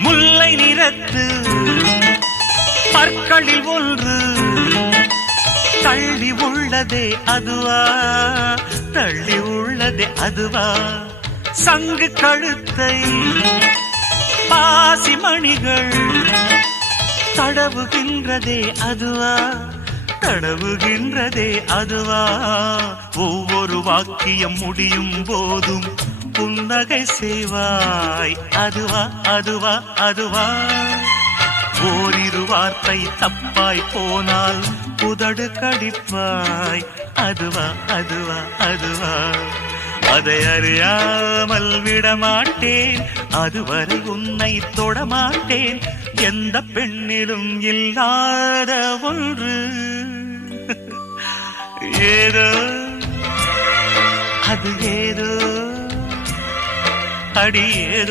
முல்லை நிறத்து பற்களில் ஒன்று தள்ளி உள்ளதே அதுவா தள்ளி உள்ளதே அதுவா. சங்கு கழுத்தை பாசி மணிகள் தடவுகின்றதே அதுவா தடவுகின்றதே அதுவா. ஓ வாக்கியம் முடியும் போதும். புன்னகை செய்வாய். அதுவா அதுவா அதுவா. ஓரிரு வார்த்தை தப்பாய் போனால் புதடு கடிப்பாய். அதுவா அதுவா அதுவா. அதை அறியாமல் விடமாட்டேன். அதுவரை உன்னை தொடமாட்டேன். எந்த பெண்ணிலும் இல்லாத ஒன்று. ஏதோ அது ஏதோ அடி ஏதோ